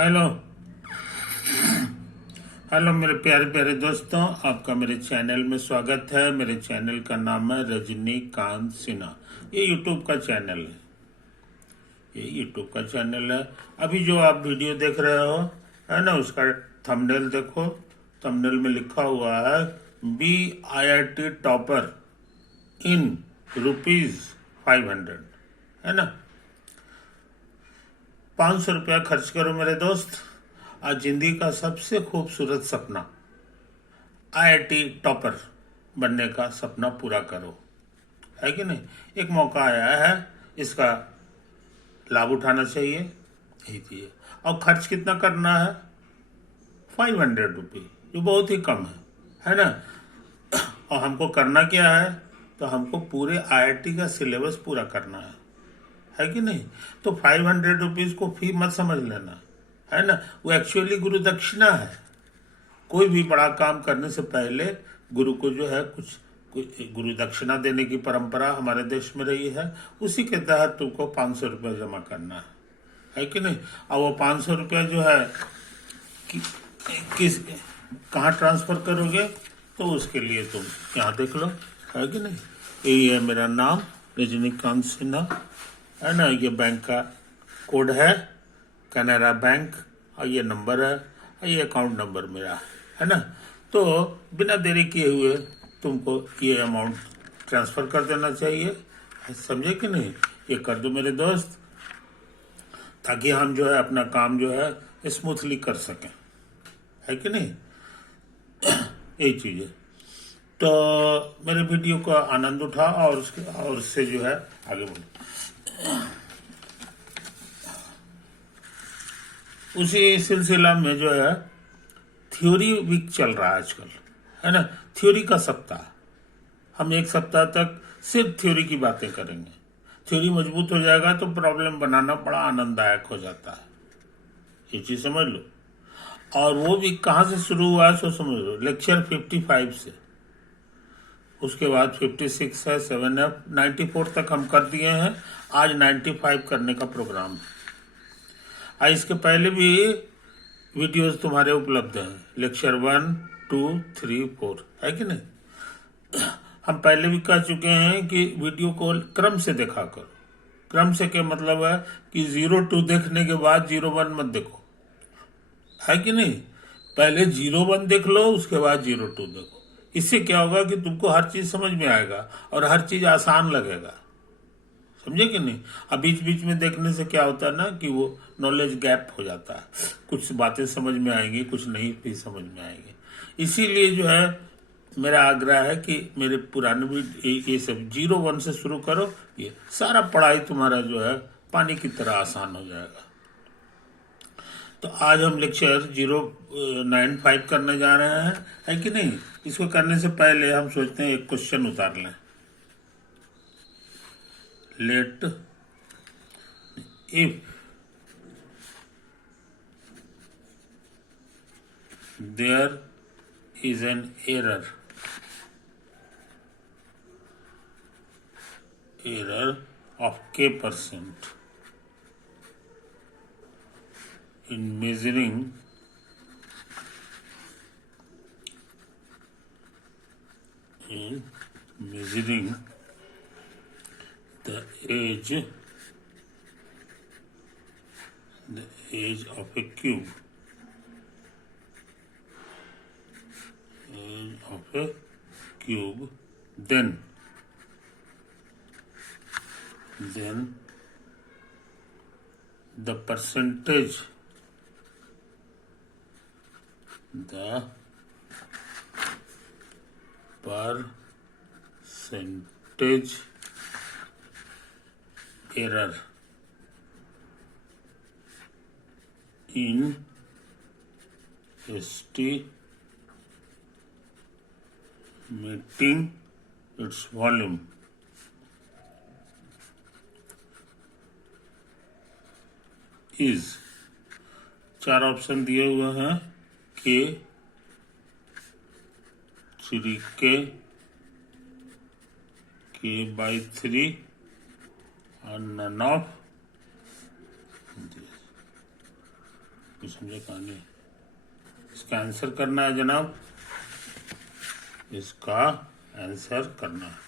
Hello hello मेरे प्यारे प्यारे दोस्तों, आपका मेरे चैनल में स्वागत है। मेरे चैनल का नाम है रजनीकांत सिन्हा। ये यूट्यूब का चैनल है। अभी जो आप वीडियो देख रहे हो, है ना, उसका थंबनेल देखो। थंबनेल में लिखा हुआ है BIT टॉपर इन ₹500, है ना। 500 रुपया खर्च करो मेरे दोस्त। आज जिंदगी का सबसे खूबसूरत सपना IIT टॉपर बनने का सपना पूरा करो, है कि नहीं। एक मौका आया है, इसका लाभ उठाना चाहिए। यही चीज है। और खर्च कितना करना है? ₹500, जो बहुत ही कम है ना। और हमको करना क्या है? तो हमको पूरे IIT का सिलेबस पूरा करना है कि नहीं। तो ₹500 को फी मत समझ लेना, है ना। वो एक्चुअली गुरु दक्षिणा है। कोई भी बड़ा काम करने से पहले गुरु को जो है कुछ गुरु दक्षिणा देने की परंपरा हमारे देश में रही है। उसी के तहत तुमको ₹500 जमा करना है कि नहीं। और वो ₹500 जो है कि, किस कहाँ ट्रांसफर करोगे, तो उसके लिए तुम यहाँ देख लो, है कि नहीं। यही है मेरा नाम, रजनीकांत सिन्हा, है ना। ये बैंक का कोड है, कैनरा बैंक, और ये नंबर है, और ये अकाउंट नंबर मेरा है ना। तो बिना देरी किए हुए तुमको ये अमाउंट ट्रांसफर कर देना चाहिए, समझे कि नहीं। ये कर दो मेरे दोस्त, ताकि हम जो है अपना काम जो है स्मूथली कर सकें, है कि नहीं। यही चीज है। तो मेरे वीडियो का आनंद उठा और उससे जो है आगे बढ़ो। उसी सिलसिला में जो है थ्योरी वीक चल रहा है आजकल, है ना। थ्योरी का सप्ताह। हम एक सप्ताह तक सिर्फ थ्योरी की बातें करेंगे। थ्योरी मजबूत हो जाएगा तो प्रॉब्लम बनाना बड़ा आनंददायक हो जाता है। ये चीज समझ लो। और वो भी कहाँ से शुरू हुआ है सो समझ लो। लेक्चर 55 से, उसके बाद 56 है, 7F, 94 तक हम कर दिए हैं। आज 95 करने का प्रोग्राम है। इसके पहले भी वीडियोस तुम्हारे उपलब्ध हैं, लेक्चर 1, 2, 3, 4, है कि नहीं। हम पहले भी कह चुके हैं कि वीडियो को क्रम से देखा करो। क्रम से क्या मतलब है कि 02 देखने के बाद 01 मत देखो, है कि नहीं। पहले 01 देख लो, उसके बाद 02 देखो। इससे क्या होगा कि तुमको हर चीज समझ में आएगा और हर चीज आसान लगेगा, समझे कि नहीं। अब बीच बीच में देखने से क्या होता है ना कि वो नॉलेज गैप हो जाता है। कुछ बातें समझ में आएंगी, कुछ नहीं भी समझ में आएंगी। इसीलिए जो है मेरा आग्रह है कि मेरे पुराने भी ये सब 01 से शुरू करो। ये सारा पढ़ाई तुम्हारा जो है पानी की तरह आसान हो जाएगा। तो आज हम लेक्चर 095 करने जा रहे हैं, है कि नहीं। इसको करने से पहले हम सोचते हैं एक क्वेश्चन उतार लें। Let if there is an error of k% in measuring the age of a cube, then the percentage error in estimating its volume is, 4 option दिए हुए हैं, K, 3K, K/3 और none of this। समझे कहानी? इसका answer करना है जनाब, इसका आंसर करना है।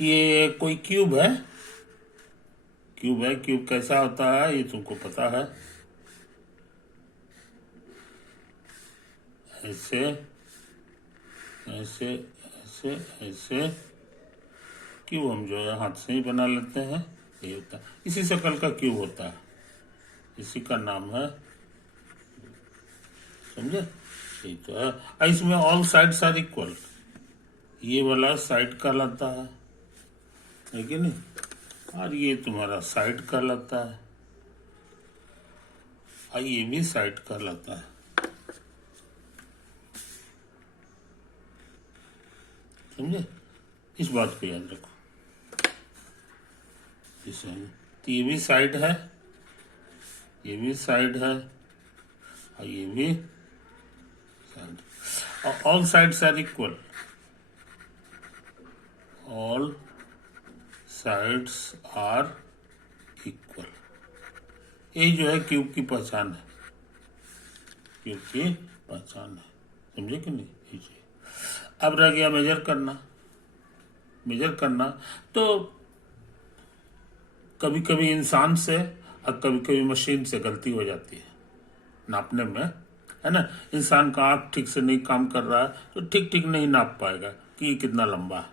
ये कोई क्यूब है, क्यूब कैसा होता है ये तुमको पता है। ऐसे ऐसे ऐसे ऐसे क्यूब हम जो है हाथ से ही बना लेते हैं, ये होता है, इसी शक्ल का क्यूब होता है, इसी का नाम है, समझे? यही तो है। इसमें ऑल साइड्स आर इक्वल, ये वाला साइड कहलाता है कि नहीं, और ये तुम्हारा साइड कहलाता है, और ये भी साइड कहलाता है, समझे? इस बात को याद रखो। तो ये भी साइड है, ये भी साइड है, और ये भी साइड, और all sides are equal, all sides are equal, यही जो है क्यूब की पहचान है, क्यूब की पहचान है, समझे कि नहीं? अब रह गया मेजर करना। मेजर करना तो कभी कभी इंसान से और कभी कभी मशीन से गलती हो जाती है नापने में, है ना? इंसान का आँख ठीक से नहीं काम कर रहा है तो ठीक ठीक नहीं नाप पाएगा कि ये कितना लंबा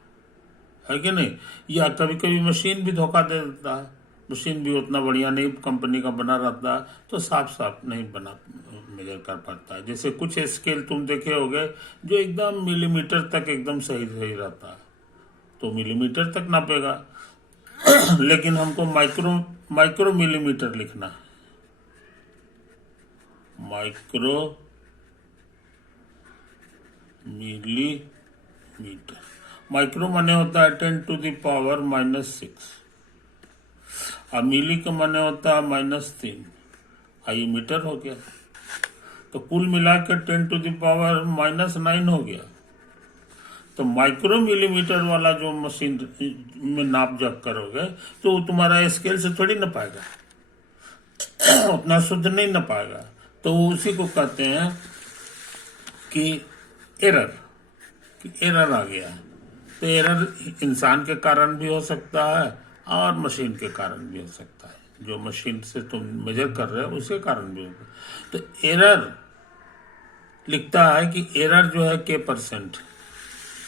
है कि नहीं? या कभी कभी मशीन भी धोखा दे देता है, मशीन भी उतना बढ़िया नहीं कंपनी का बना रहता है तो साफ साफ नहीं बना मेजर कर पाता है। जैसे कुछ स्केल तुम देखे होगे जो एकदम मिलीमीटर तक एकदम सही सही रहता है, तो मिलीमीटर तक नापेगा लेकिन हमको माइक्रो मिलीमीटर लिखना है, माइक्रो मिलीमीटर। माइक्रो माने होता है 10⁻⁻⁶, और मिली का माने होता है -3, ये मीटर हो गया, तो कुल मिला के 10⁻⁻⁹ हो गया। तो माइक्रो मिलीमीटर वाला जो मशीन में नाप जब करोगे तो तुम्हारा स्केल से थोड़ी ना पाएगा, उतना शुद्ध नहीं ना पाएगा, तो उसी को कहते हैं कि एरर आ गया। तो एरर इंसान के कारण भी हो सकता है और मशीन के कारण भी हो सकता है, जो मशीन से तुम मेजर कर रहे हो उसके कारण भी होगा। तो एरर लिखता है कि एरर जो है k%,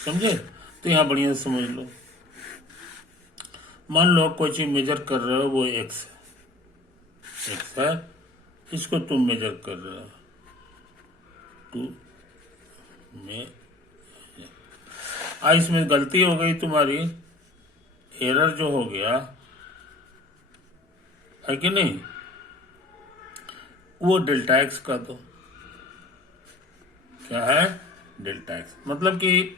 समझे? तो यहाँ बढ़िया समझ लो, मान लो कोई चीज मेजर कर रहे हो वो x है, इसको तुम मेजर कर रहे हो 2 में, इसमें गलती हो गई तुम्हारी, एरर जो हो गया है कि नहीं, वो डेल्टा x का दो, क्या है? डेल्टा x, मतलब कि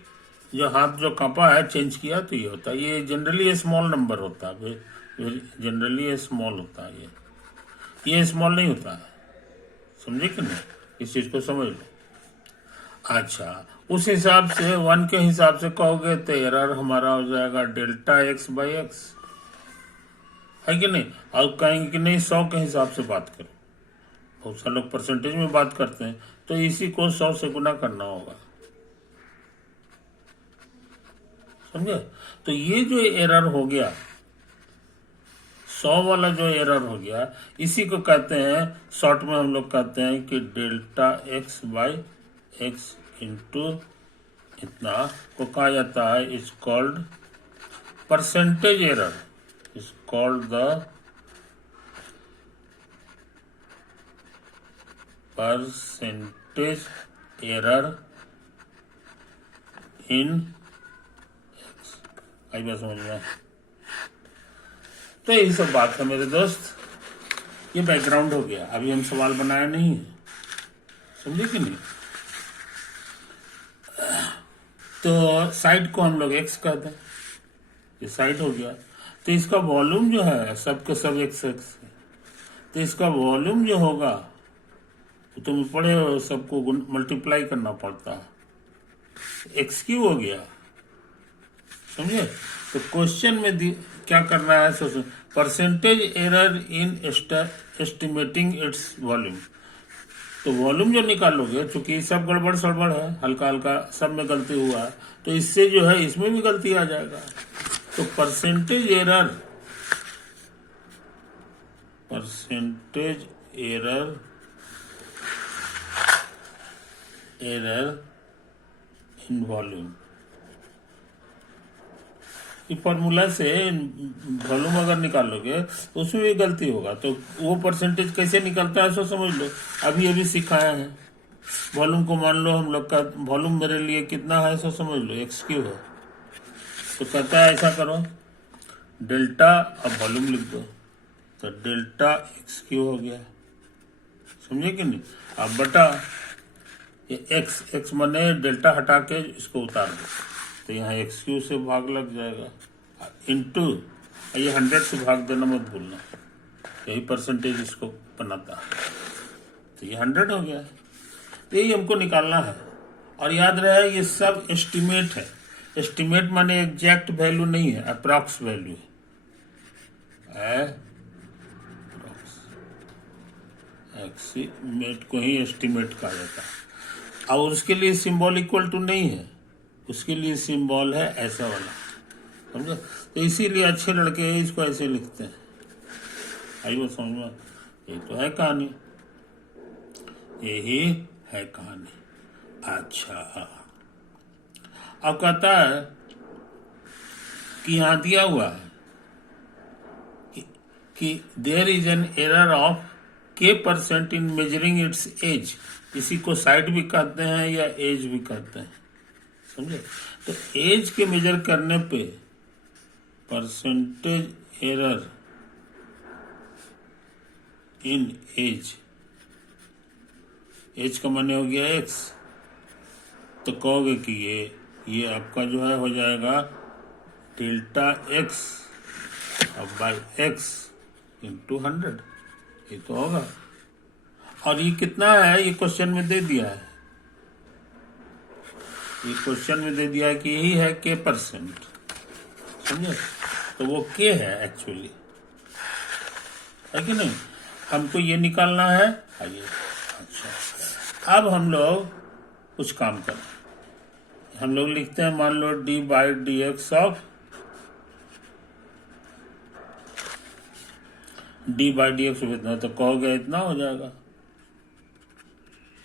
जो हाथ जो कांपा है चेंज किया तो ये होता है, ये जनरली स्मॉल नंबर होता है, जनरली स्मॉल होता है, ये स्मॉल नहीं होता है, समझे कि नहीं? इस चीज को समझ लो। अच्छा, उस हिसाब से 1 के हिसाब से कहोगे तो एरर हमारा हो जाएगा डेल्टा x/x, है कि नहीं? और कहेंगे कि नहीं 100 के हिसाब से बात करो, बहुत सारे लोग परसेंटेज में बात करते हैं, तो इसी को 100 से गुना करना होगा, समझे? तो ये जो एरर हो गया 100 वाला जो एरर हो गया, इसी को कहते हैं, शॉर्ट में हम लोग कहते हैं कि डेल्टा x/x इंटू इतना को कहा जाता है, is called percentage error, is called the percentage error in x। आई बात समझ में? तो यही सब बात है मेरे दोस्त, ये बैकग्राउंड हो गया, अभी हम सवाल बनाया नहीं है, समझे कि नहीं? तो साइड को हम लोग x कहते हैं, ये साइड हो गया, तो इसका वॉल्यूम जो है सब के सब x है, तो इसका वॉल्यूम जो होगा तो तुम पढ़े हो, सबको मल्टीप्लाई करना पड़ता है, x क्यूब हो गया, समझे? तो क्वेश्चन में क्या करना है सोचो, percentage error in estimating its volume. तो वॉल्यूम जो निकालोगे, चूंकि सब गड़बड़ सड़बड़ है, हल्का हल्का सब में गलती हुआ है, तो इससे जो है इसमें भी गलती आ जाएगा। तो परसेंटेज एरर इन वॉल्यूम, ये फॉर्मूला से वॉल्यूम अगर निकालोगे तो उसमें भी गलती होगा। तो वो परसेंटेज कैसे निकलता है सो समझ लो, अभी सिखाया है। वॉल्यूम को मान लो हम लोग का वॉल्यूम मेरे लिए कितना है सो समझ लो, XQ है। तो कहता है ऐसा करो, डेल्टा, अब वॉल्यूम लिख दो, तो डेल्टा XQ हो गया, समझे कि नहीं। अब बटा ये x माने डेल्टा हटा के इसको उतार दो, तो यहाँ XQ से भाग लग जाएगा, इंटू ये 100 से भाग देना मत भूलना, यही परसेंटेज इसको बनाता है। तो ये 100 हो गया। तो यही हमको निकालना है। और याद रहे ये सब एस्टिमेट है। एस्टिमेट माने एग्जैक्ट वैल्यू नहीं है, अप्रॉक्स वैल्यू है। एस्टिमेट को ही एस्टिमेट कहा जाता है। और उसके लिए सिंबल इक्वल टू नहीं है, उसके लिए सिंबल है ऐसा वाला, समझे। तो इसीलिए अच्छे लड़के इसको ऐसे लिखते हैं। आई वो समझ में, ये तो है कहानी, यही है कहानी। अच्छा, अब कहता है कि यहां दिया हुआ है कि there is an error of K% in measuring its edge. इसी को साइड भी कहते हैं या एज भी कहते हैं, समझे। तो एज के मेजर करने पे परसेंटेज एरर इन एज का माने हो गया x। तो कहोगे कि ये आपका जो है हो जाएगा डेल्टा x अब बाई x इंटू 100, ये तो होगा। और ये कितना है, ये क्वेश्चन में दे दिया है, ये क्वेश्चन में दे दिया है कि यही है K%, समझे। तो वो K है एक्चुअली, है कि नहीं। हमको ये निकालना है, आइए। अच्छा, अब हम लोग कुछ काम करें। हम लोग लिखते हैं, मान लो d/dx ऑफ d/dx इतना, तो कहोगे इतना हो जाएगा।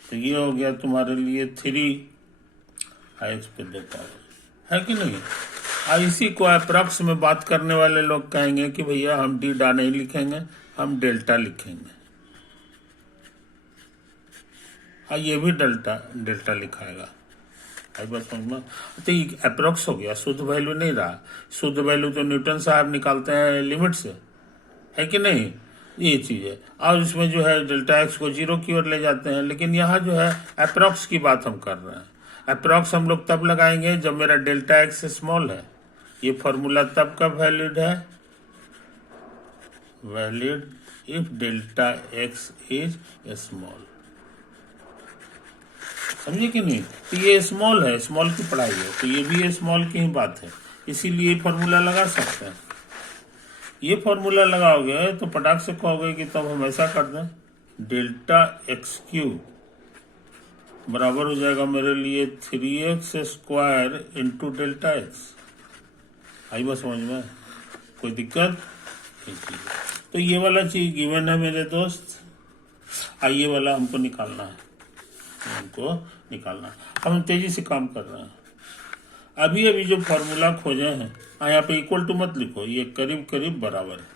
तो ये हो गया तुम्हारे लिए 3x पे देता है कि नहीं। और इसी को अप्रॉक्स में बात करने वाले लोग कहेंगे कि भैया हम d नहीं लिखेंगे, हम डेल्टा लिखेंगे। हाँ, ये भी डेल्टा लिखाएगा। बस समझ में। तो ये अप्रॉक्स हो गया, शुद्ध वैल्यू नहीं रहा। शुद्ध वैल्यू तो न्यूटन साहब निकालते हैं लिमिट से, है कि नहीं। ये चीज है। और इसमें जो है डेल्टा x को 0 की ओर ले जाते हैं, लेकिन यहाँ जो है अप्रॉक्स की बात हम कर रहे हैं। अप्रॉक्स हम लोग तब लगाएंगे जब मेरा डेल्टा x स्मॉल है। ये फॉर्मूला तब का वैलिड है, valid if delta x is small, समझे कि नहीं। तो ये स्मॉल है, स्मॉल की पढ़ाई है, तो ये भी स्मॉल की ही बात है, इसीलिए फॉर्मूला लगा सकते हैं। ये फॉर्मूला लगाओगे तो पटाख से कहोगे कि तब हम ऐसा कर दें, डेल्टा XQ बराबर हो जाएगा मेरे लिए 3x² इंटू डेल्टा x। आई बात समझ में, कोई दिक्कत। तो ये वाला चीज गिवन है मेरे दोस्त, ये वाला हमको निकालना है, हम तेजी से काम कर रहे हैं। अभी जो फॉर्मूला खोजे हैं, यहाँ पे इक्वल टू मत लिखो, ये करीब करीब बराबर है।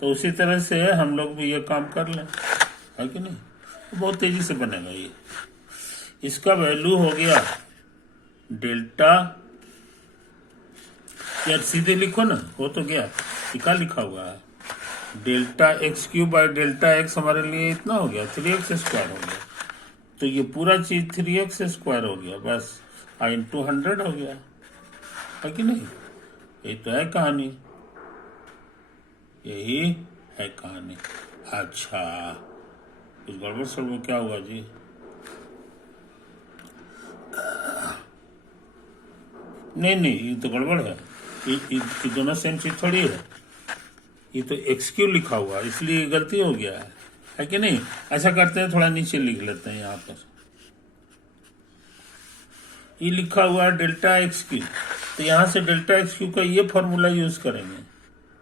तो उसी तरह से हम लोग भी ये काम कर लें, है कि नहीं। तो बहुत तेजी से बनेगा ये। इसका वैल्यू हो गया डेल्टा, यार सीधे लिखो ना, हो तो गया, क्या लिखा हुआ है, delta XQ by delta x हमारे लिए इतना हो गया 3x² हो गया। तो ये पूरा चीज 3x² हो गया, बस इंटू 100 हो गया, है कि नहीं। ये तो है कहानी, यही है कहानी। अच्छा, कुछ गड़बड़ सड़बड़ क्या हुआ जी। नहीं, ये तो गड़बड़ है। ये दोनों सेम चीज थोड़ी है। ये तो एक्स क्यू लिखा हुआ है, इसलिए गलती हो गया है कि नहीं। ऐसा करते हैं, थोड़ा नीचे लिख लेते हैं। यहाँ पर ये लिखा हुआ है डेल्टा एक्स क्यू, तो यहाँ से डेल्टा एक्स क्यू का ये फॉर्मूला यूज करेंगे,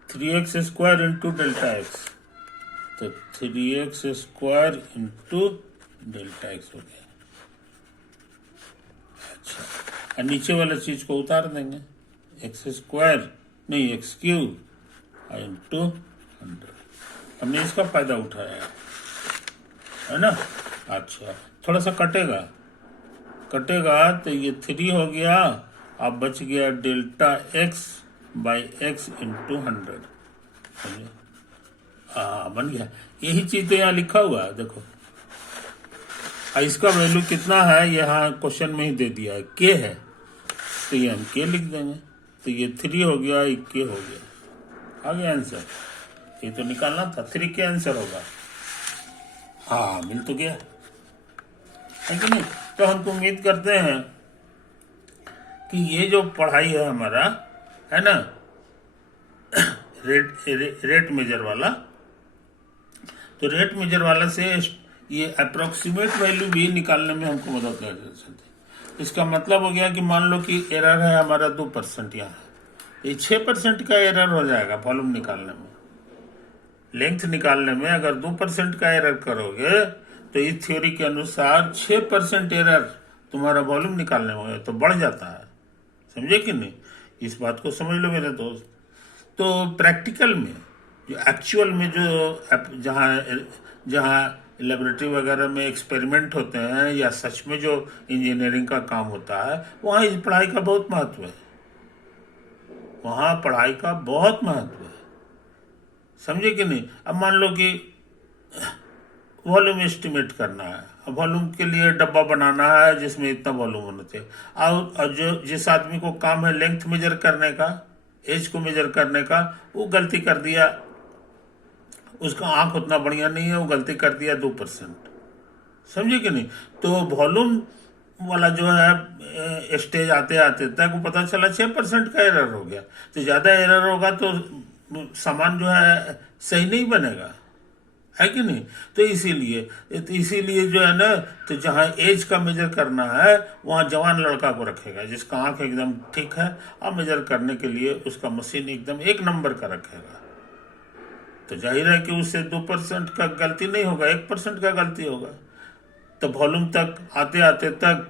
3x square into delta x. तो 3x square into delta x हो गया। अच्छा, और नीचे वाला चीज को उतार देंगे, एक्स स्क्वायर नहीं एक्स क्यू इंटू 100। हमने इसका फायदा उठाया है ना। अच्छा, थोड़ा सा कटेगा तो ये 3 हो गया, अब बच गया delta x by x into 100। बन गया। यही चीज तो यहाँ लिखा हुआ है, देखो। इसका वैल्यू कितना है यहाँ क्वेश्चन में ही दे दिया है, के है, तो ये हम के लिख देंगे। तो ये 3 हो गया, ये के हो गया, आ गया आंसर। ये तो निकालना था, 3 के आंसर होगा। हाँ, मिल तो गया है कि नहीं। तो हम उम्मीद करते हैं कि ये जो पढ़ाई है हमारा, है ना, रेट मेजर वाला, तो रेट मेजर वाला से ये अप्रोक्सीमेट वैल्यू भी निकालने में हमको मदद कर सकते। इसका मतलब हो गया कि मान लो कि एरर है हमारा 2% यहाँ, ये 6% का एरर हो जाएगा वॉल्यूम निकालने में। लेंथ निकालने में अगर 2% का एरर करोगे तो इस थ्योरी के अनुसार 6% एरर तुम्हारा वॉल्यूम निकालने में तो बढ़ जाता है। समझे कि नहीं, इस बात को समझ लो मेरे दोस्त। तो प्रैक्टिकल में जो एक्चुअल में जो जहाँ लेबोरेटरी वगैरह में एक्सपेरिमेंट होते हैं या सच में जो इंजीनियरिंग का काम होता है, वहाँ इस पढ़ाई का बहुत महत्व है। वहाँ पढ़ाई का बहुत महत्व है, समझे कि नहीं। अब मान लो कि वॉल्यूम एस्टिमेट करना है, अब वॉल्यूम के लिए डब्बा बनाना है जिसमें इतना वॉल्यूम होना चाहिए, और जो जिस आदमी को काम है लेंथ मेजर करने का, एज को मेजर करने का, वो गलती कर दिया, उसका आंख उतना बढ़िया नहीं है, वो गलती कर दिया 2%। समझे कि नहीं। तो वॉल्यूम वाला जो है स्टेज आते आते तक वो पता चला 6% का एरर हो गया। तो ज़्यादा एरर होगा तो सामान जो है सही नहीं बनेगा, है कि नहीं। तो इसीलिए जो है ना, तो जहाँ एज का मेजर करना है वहाँ जवान लड़का को रखेगा जिसका आंख एकदम ठीक है, और मेजर करने के लिए उसका मशीन एकदम 1 नंबर का रखेगा। तो जाहिर है कि उससे 2% का गलती नहीं होगा, 1% का गलती होगा। तो वॉल्यूम तक आते आते तक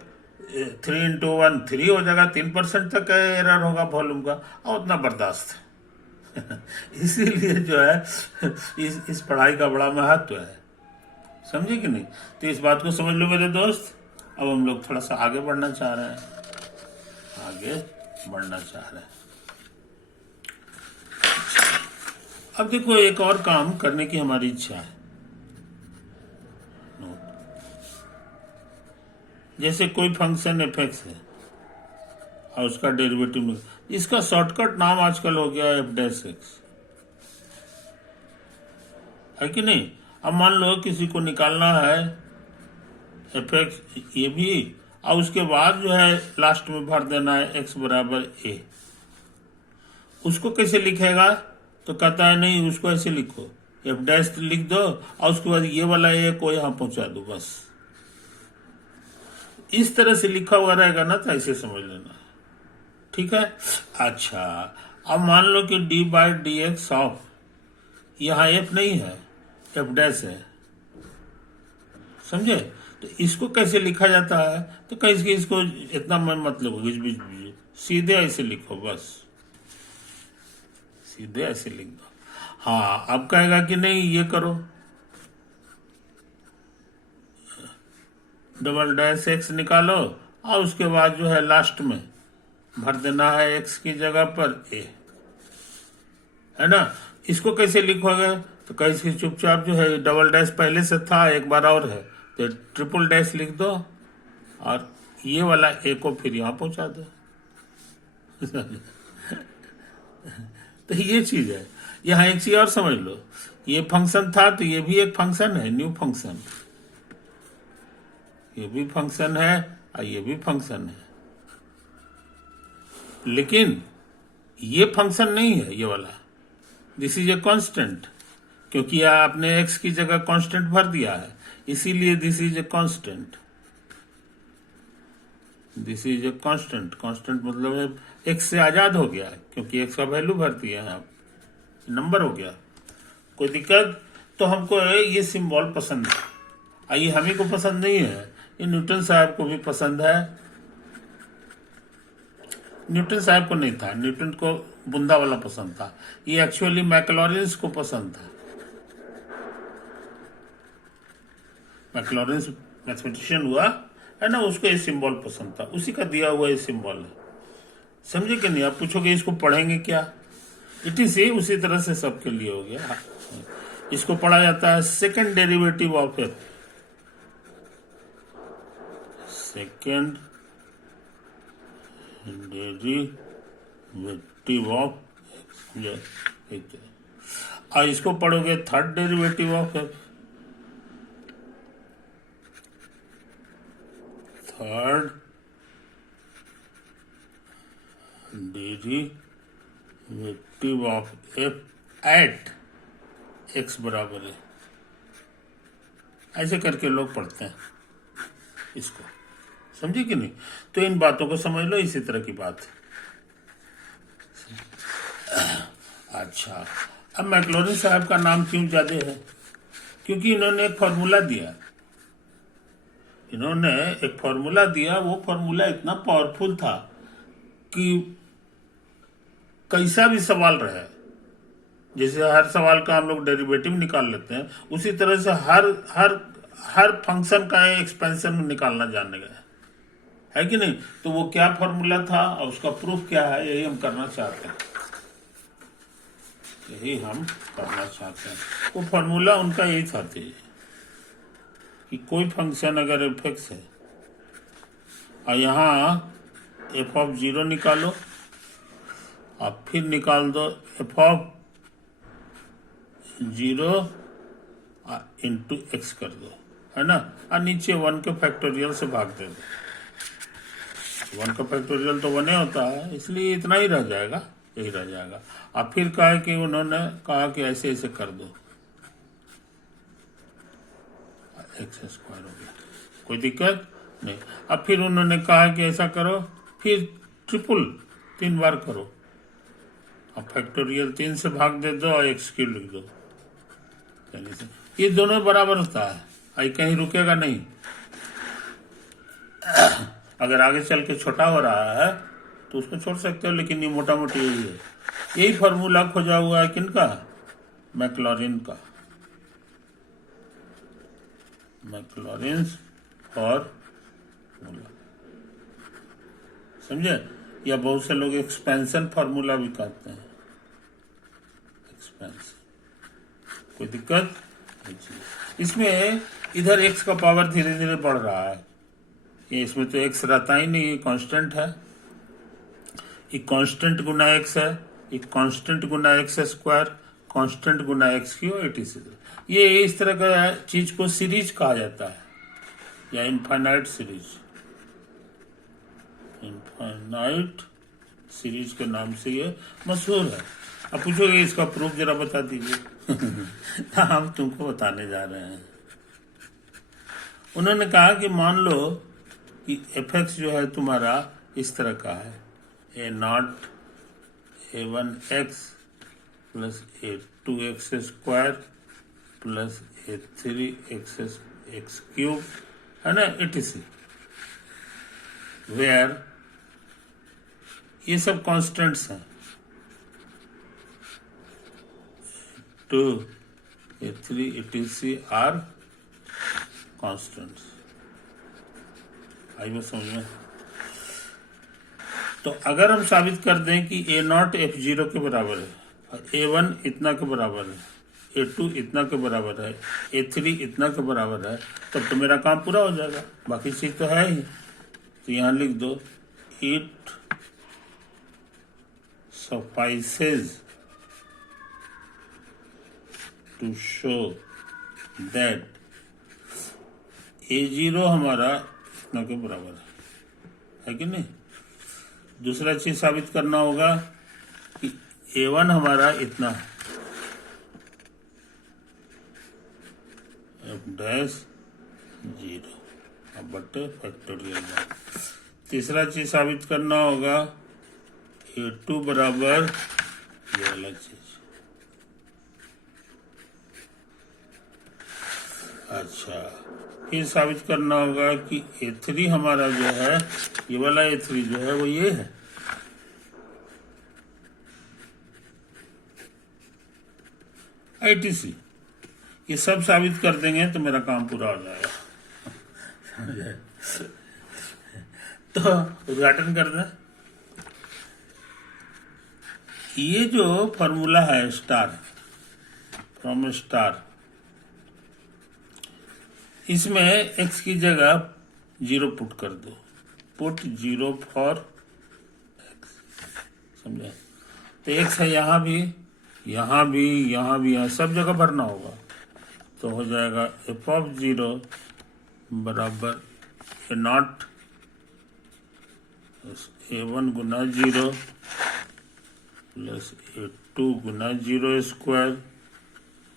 3 into 1 3 हो जाएगा, 3% तक का एरर होगा वॉल्यूम का, और उतना बर्दाश्त इसीलिए जो है इस पढ़ाई का बड़ा महत्व है, समझे कि नहीं। तो इस बात को समझ लो मेरे दोस्त। अब हम लोग थोड़ा सा आगे बढ़ना चाह रहे हैं, अब देखो एक और काम करने की हमारी इच्छा है। जैसे कोई फंक्शन एफ(x) है और उसका डेरिवेटिव में, इसका शॉर्टकट नाम आजकल हो गया f'(x), है कि नहीं। अब मान लो किसी को निकालना है f(x) ये भी, और उसके बाद जो है लास्ट में भर देना है x बराबर a। उसको कैसे लिखेगा, तो कहता है नहीं, उसको ऐसे लिखो, f' लिख दो और उसके बाद ये वाला a को यहाँ पहुंचा दो, बस इस तरह से लिखा हुआ रहेगा ना, तो ऐसे समझ लेना, ठीक है। अच्छा, अब मान लो कि d/dx ऑफ, यहाँ f नहीं है, f' है, समझे। तो इसको कैसे लिखा जाता है, तो कैसे इसको इतना मन मतलब सीधे ऐसे लिखो, बस सीधे ऐसे लिख दो। हाँ, अब कहेगा कि नहीं ये करो, $x निकालो और उसके बाद जो है लास्ट में भर देना है x की जगह पर a, है ना। इसको कैसे लिखोगे, तो कैसे चुपचाप जो है $' पहले से था, एक बार और है, तो $' लिख दो और ये वाला a को फिर यहाँ पहुंचा दो तो ये चीज है। यहाँ एक चीज और समझ लो, ये फंक्शन था तो ये भी एक फंक्शन है, न्यू फंक्शन, ये भी फंक्शन है और ये भी फंक्शन है, लेकिन ये फंक्शन नहीं है ये वाला, दिस इज ए कांस्टेंट, क्योंकि आपने एक्स की जगह कांस्टेंट भर दिया है, इसीलिए this is a constant. This is a constant, constant मतलब एक्स से आजाद हो गया क्योंकि एक्स का वैल्यू भर दिया है आप, नंबर हो गया। कोई दिक्कत? तो हमको ये सिंबल पसंद है, आइए हम ही को पसंद नहीं है, ये न्यूटन साहब को भी पसंद है। न्यूटन साहब को नहीं था, न्यूटन को बुंदा वाला पसंद था, ये एक्चुअली मैक्लॉरेंस को पसंद था। मैक्लॉरेंस मैथमेटिशियन हुआ है ना, उसको ये सिंबल पसंद था, उसी का दिया हुआ ये सिंबल है। समझे कि नहीं? आप पूछोगे इसको पढ़ेंगे क्या, इट इज ही उसी तरह से सबके लिए हो गया। इसको पढ़ा जाता है second derivative of f, second derivative of x. और इसको पढ़ोगे third derivative of f, third derivative of f at x बराबर है। ऐसे करके लोग पढ़ते हैं इसको, समझे कि नहीं? तो इन बातों को समझ लो, इसी तरह की बात है। अच्छा, अब मैक्लॉरेंस साहब का नाम क्यों ज्यादा है? क्योंकि इन्होंने एक फॉर्मूला दिया, इन्होंने एक फॉर्मूला दिया, वो फॉर्मूला इतना पावरफुल था कि कैसा भी सवाल रहे, जैसे हर सवाल का हम लोग डेरिवेटिव निकाल लेते हैं, उसी तरह से हर हर हर फंक्शन का एक्सपेंशन निकालना जानने गए, है कि नहीं? तो वो क्या फॉर्मूला था और उसका प्रूफ क्या है, यही हम करना चाहते हैं, यही हम करना चाहते हैं। वो फॉर्मूला उनका यही था कि कोई फंक्शन अगर एफ एक्स है और यहाँ एफ ऑफ 0 निकालो और फिर निकाल दो एफ ऑफ 0 इंटू एक्स कर दो, है ना, और नीचे 1 के फैक्टोरियल से भाग दे दो। 1 का फैक्टोरियल तो 1 होता है, इसलिए इतना ही रह जाएगा, यही रह जाएगा। अब फिर कहा कि उन्होंने कहा कि ऐसे ऐसे कर दो, एक्स स्क्वायर हो गया, कोई दिक्कत नहीं। अब फिर उन्होंने कहा कि ऐसा करो, फिर ट्रिपल 3 बार करो, अब फैक्टोरियल 3 से भाग दे दो और एक्स क्यूब लिख दो, ये दोनों बराबर होता है, आई कहीं रुकेगा नहीं। अगर आगे चल के छोटा हो रहा है तो उसको छोड़ सकते हो, लेकिन ये मोटा मोटी यही है। यही फॉर्मूला खोजा हुआ है किनका? मैक्लॉरिन का, मैक्लॉरिन्स फॉर्मूला, समझे? या बहुत से लोग एक्सपेंशन फॉर्मूला भी कहते हैं, एक्सपेंशन, कोई दिक्कत? इसमें इधर एक्स का पावर धीरे धीरे बढ़ रहा है, ये इसमें तो एक्स रहता ही नहीं, ये कांस्टेंट है, ये कांस्टेंट गुना एक्स है, ये कांस्टेंट गुना एक्स स्क्वायर, कांस्टेंट गुना एक्स क्यू, ये इस तरह का चीज को सीरीज कहा जाता है, या इनफाइनाइट सीरीज, इनफाइनाइट सीरीज के नाम से ये मशहूर है। अब पूछोगे इसका प्रूफ जरा बता दीजिए। हम तुमको बताने जा रहे हैं। उन्होंने कहा कि मान लो कि एफ एक्स जो है तुम्हारा इस तरह का है, a0 a1x plus a2x square plus a3x x cube, है ना, etc, वेयर ये सब कांस्टेंट्स हैं, 2 a3 etc आर कांस्टेंट्स। आई बात समझ में? तो अगर हम साबित कर दें कि a0 f0 के बराबर है, a1 इतना के बराबर है, a2 इतना के बराबर है, a3 इतना के बराबर है, तब तो मेरा काम पूरा हो जाएगा, बाकी चीज तो है ही। तो यहां लिख दो it suffices to show that a0 हमारा इतना के बराबर है कि नहीं? दूसरा चीज साबित करना होगा A1 हमारा इतना है, f डैश 0 बटे फैक्टोरियल 1। तीसरा चीज साबित करना होगा A2 बराबर ये वाला चीज। अच्छा, फिर साबित करना होगा कि A3 हमारा जो है, ये वाला A3 जो है वो ये है। ITC ये सब साबित कर देंगे तो मेरा काम पूरा हो जाएगा। समझे? तो उद्घाटन कर दें। ये जो फॉर्मूला है स्टार फ्रॉम स्टार, इसमें x की जगह 0 पुट कर दो, पुट 0 फॉर x। समझे? तो x है यहाँ भी, यहाँ भी, यहाँ भी, यहाँ सब जगह भरना होगा। तो हो जाएगा f ऑफ 0 बराबर A0 A1 गुना 0 प्लस A2 गुना 0 स्क्वायर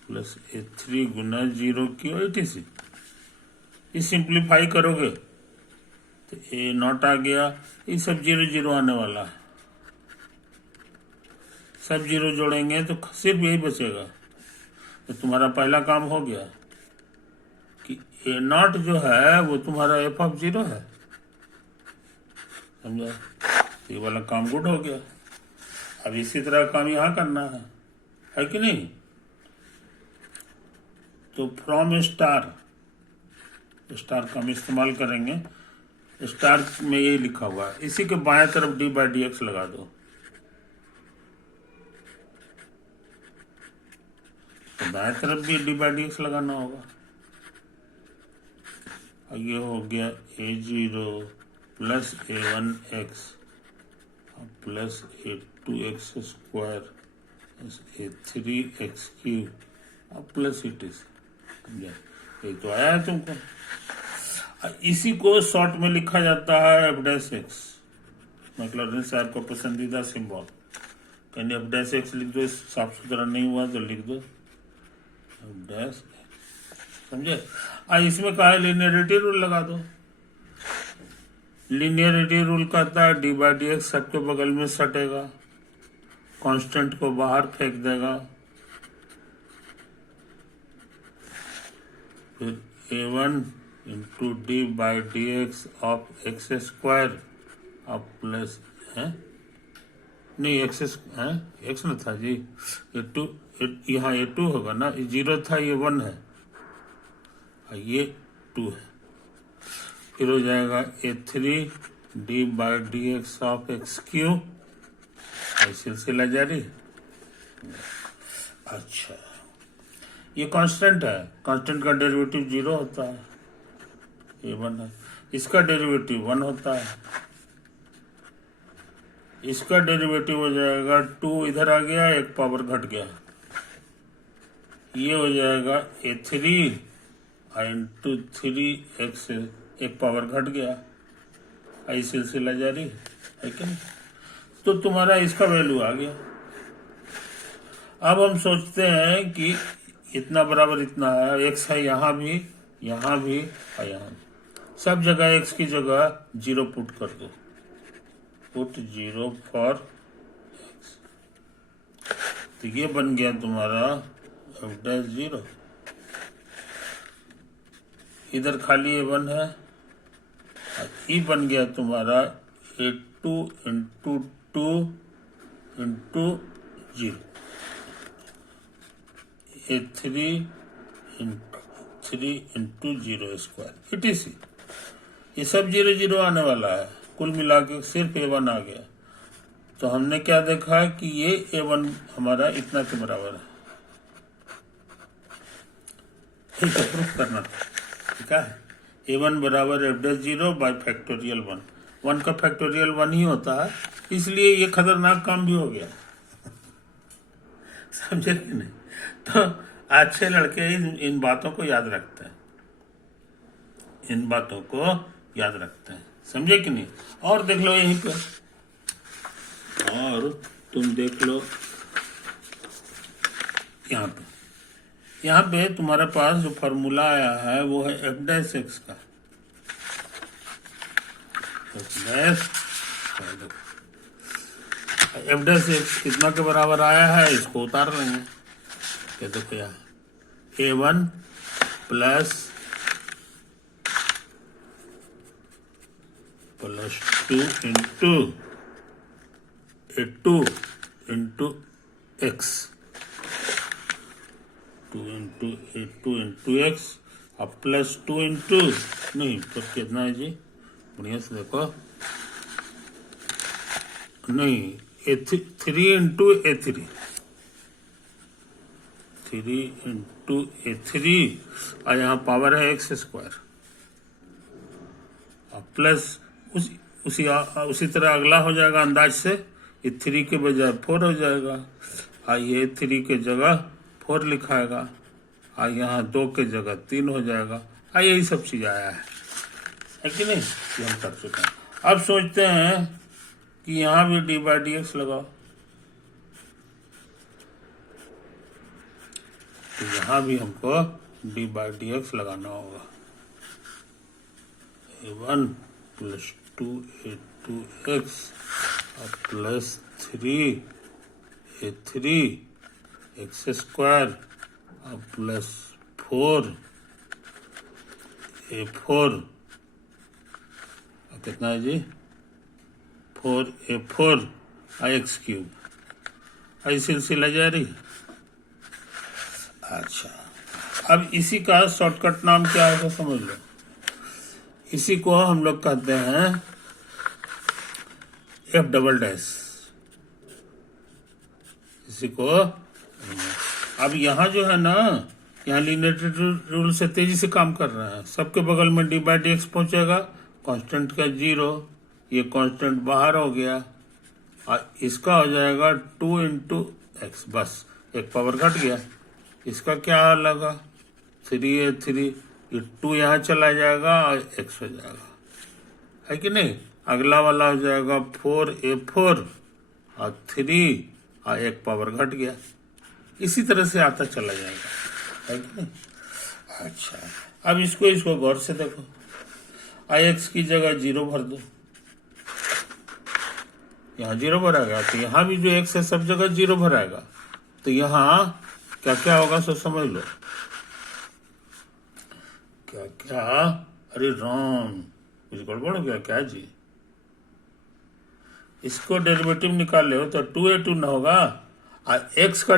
प्लस A3 गुना 0 की ITC। ये सिंप्लीफाई करोगे तो A0 आ गया, ये सब 0 0 आने वाला है, सब 0 जोड़ेंगे तो सिर्फ यही बचेगा। तो तुम्हारा पहला काम हो गया कि A0 जो है वो तुम्हारा f ऑफ 0 है। समझा? ये वाला काम गुड हो गया। अब इसी तरह काम यहाँ करना है कि नहीं? तो फ्रॉम स्टार का हम इस्तेमाल करेंगे। स्टार में ये लिखा हुआ है, इसी के बाएं तरफ d/dx लगा दो। तो दाएं तरफ भी d/dx लगाना होगा। और ये हो गया A0 plus A1x plus A2x square plus A3x³ plus ETC। ये तो आया है तुमको। इसी को शॉर्ट में लिखा जाता है f डैश x, मैक्लॉरिन साहब को पसंदीदा सिंबल। कहीं f डैश x लिख दो, साफ सुथरा नहीं हुआ तो लिख दो f डैश x। समझे? इसमें कहा है लीनियरिटी रूल लगा दो। लीनियरिटी रूल कहता है d/dx सबके बगल में सटेगा, कांस्टेंट को बाहर फेंक देगा। फिर A1 into d/dx of x square अब प्लस है, नहीं x न था जी, A2 यहाँ A2 होगा ना, 0 था, ये 1 है, ये 2 है। फिर हो जाएगा A3 d/dx ऑफ x³, सिलसिला जारी। अच्छा, ये कांस्टेंट है, कांस्टेंट का डेरिवेटिव 0 होता है, ये 1 है। इसका डेरिवेटिव 1 होता है, इसका डेरिवेटिव हो जाएगा 2, इधर आ गया, एक पावर घट गया, ये हो जाएगा A3 इंटू 3x, एक पावर घट गया, आई सिलसिला जारी है कि नहीं? तो तुम्हारा इसका वैल्यू आ गया। अब हम सोचते हैं कि इतना बराबर इतना है, x है यहाँ भी और यहाँ भी, सब जगह x की जगह 0 पुट कर दो, पुट 0 फॉर x। तो ये बन गया तुम्हारा f डैश 0। इधर खाली A1 है, ये बन गया तुम्हारा A2 into 2 into 0, A3 into 0 square ETC। ये सब 0 0 आने वाला है, कुल मिला के सिर्फ A1 आ गया। तो हमने क्या देखा कि ये A1 हमारा इतना के बराबर है। ठीक है, प्रूफ करना ठीक है। A1 बराबर f डैश 0 बाई फैक्टोरियल 1। 1 का फैक्टोरियल 1 ही होता है, इसलिए ये खतरनाक काम भी हो गया। समझे कि नहीं? तो अच्छे लड़के इन बातों को याद रखते हैं, इन बातों को याद रखते हैं। समझे कि नहीं? और देख लो यहीं पे, और तुम देख लो यहाँ पे तुम्हारे पास जो फार्मूला आया है वो है एफ डैश एक्स का। एफ डैश एक्स कितना के बराबर आया है, इसको उतार लेंगे। क्या देखो यहाँ A1 plus 2 into A2 into x, 2 into A2 into x अब प्लस 2 इंटू, नहीं तो कितना है जी, बढ़िया से देखो, नहीं A3 into A3, 3 into A3 और यहाँ पावर है एक्स स्क्वायर, प्लस उसी तरह अगला हो जाएगा अंदाज से, ये 3 के बजाय 4 हो जाएगा, और ये 3 के जगह 4 लिखाएगा, और यहाँ 2 के जगह 3 हो जाएगा। यही सब चीज आया है कि नहीं, ये हम कर चुके हैं। अब सोचते हैं कि यहाँ भी डी बाई डी एक्स लगाओ, तो यहाँ भी हमको डी बाई डी एक्स लगाना होगा। A1 प्लस 2A2x और प्लस 3A3 एक्स स्क्वायर और प्लस 4A4 और कितना है जी, 4A4 और एक्स क्यूब। ऐसी सिलसिला जारी। अच्छा, अब इसी का शॉर्टकट नाम क्या है तो समझ लो। इसी को हम लोग कहते हैं एफ डबल डैश, इसी को। अब यहाँ जो है ना, यहाँ लीनियर रूल से तेजी से काम कर रहे हैं। सबके बगल में डी बाई डी एक्स पहुंचेगा, कांस्टेंट का 0, ये कांस्टेंट बाहर हो गया, और इसका हो जाएगा 2 इंटू एक्स, बस एक पावर घट गया। इसका क्या लगा, 3A3, ये 2 यहाँ चला जाएगा और x हो जाएगा, है कि नहीं। अगला वाला हो जाएगा 4A4 और 3 और एक पावर घट गया। इसी तरह से आता चला जाएगा, है कि नहीं। अच्छा, अब इसको गौर से देखो, x की जगह 0 भर दो, यहाँ 0 भराएगा, तो यहाँ भी जो x है सब जगह 0 भराएगा, तो यहाँ क्या क्या होगा सो समझ लो। क्या क्या, अरे राम, कुछ गड़बड़ हो गया क्या जी। इसको डेरिवेटिव निकाल ले हो तो 2A2 ना होगा, और x का